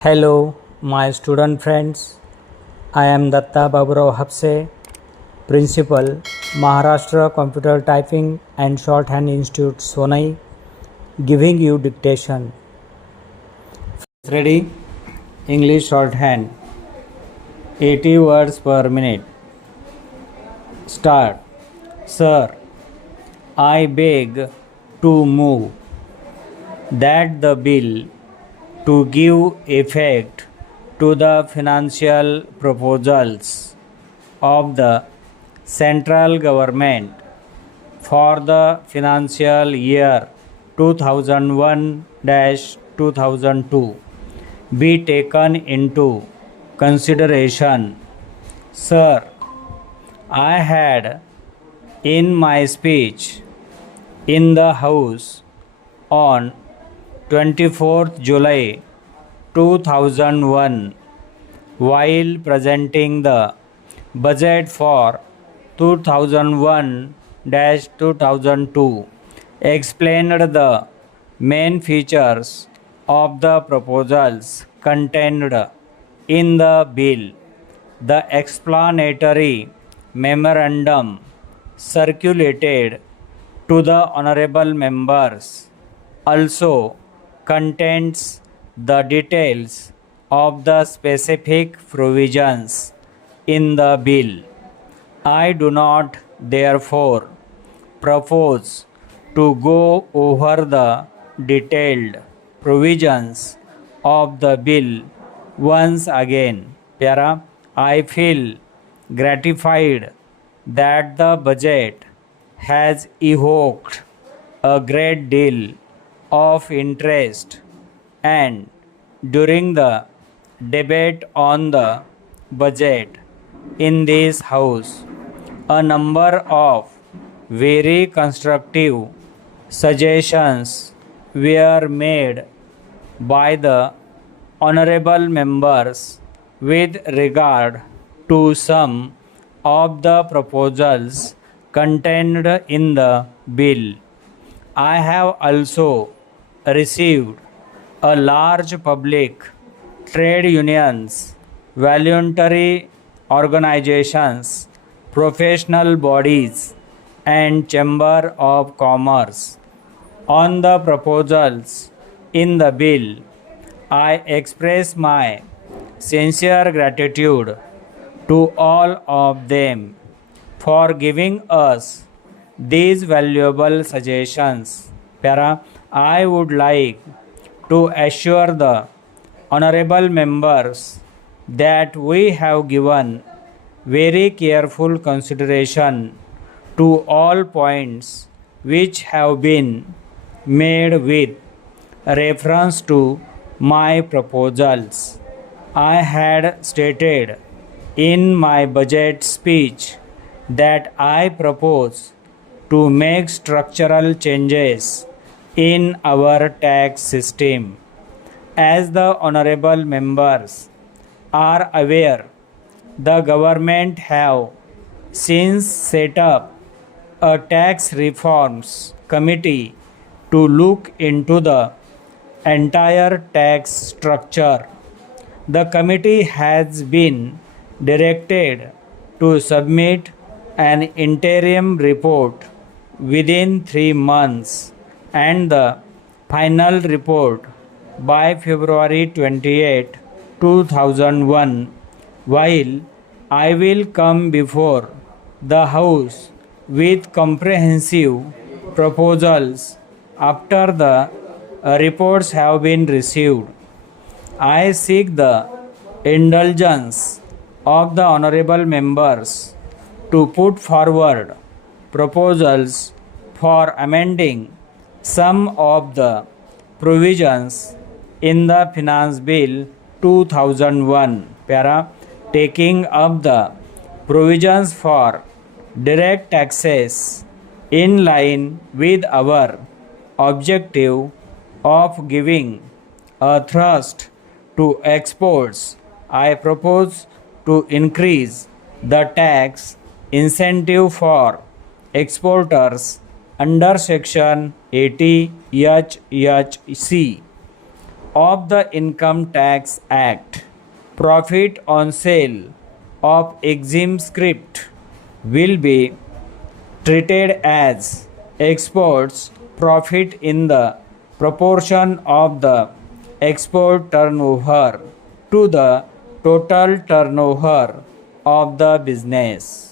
Hello, my student friends. I am Datta Baburao Hapse, Principal, Maharashtra Computer Typing and Shorthand Institute, Sonai, giving you dictation. Ready? English shorthand. 80 words per minute. Start. Sir, I beg to move that the bill to give effect to the financial proposals of the central government for the financial year 2001-2002 be taken into consideration. Sir, I had in my speech in the House on 24th July 2001 while presenting the budget for 2001-2002 explained the main features of the proposals contained in the bill. The explanatory memorandum circulated to the honorable members also contains the details of the specific provisions in the bill. I do not therefore propose to go over the detailed provisions of the bill once again. Pyara, I feel gratified that the budget has evoked a great deal of interest, and during the debate on the budget in this house a number of very constructive suggestions were made by the honorable members with regard to some of the proposals contained in the bill. I have also received a large public, trade unions, voluntary organizations, professional bodies, and Chamber of Commerce on the proposals in the bill. I express my sincere gratitude to all of them for giving us these valuable suggestions. Para, I would like to assure the honorable members that we have given very careful consideration to all points which have been made with reference to my proposals. I had stated in my budget speech that I propose to make structural changes in our tax system. As the honorable members are aware, the government have since set up a tax reforms committee to look into the entire tax structure. The committee has been directed to submit an interim report within 3 months and the final report by February 28, 2001, while I will come before the House with comprehensive proposals after the reports have been received. I seek the indulgence of the honorable members to put forward proposals for amending some of the provisions in the Finance Bill 2001, para, taking up the provisions for direct taxes in line with our objective of giving a thrust to exports. I propose to increase the tax incentive for exporters under Section 80 HHC of the Income Tax Act. Profit on sale of exempt script will be treated as exports profit in the proportion of the export turnover to the total turnover of the business.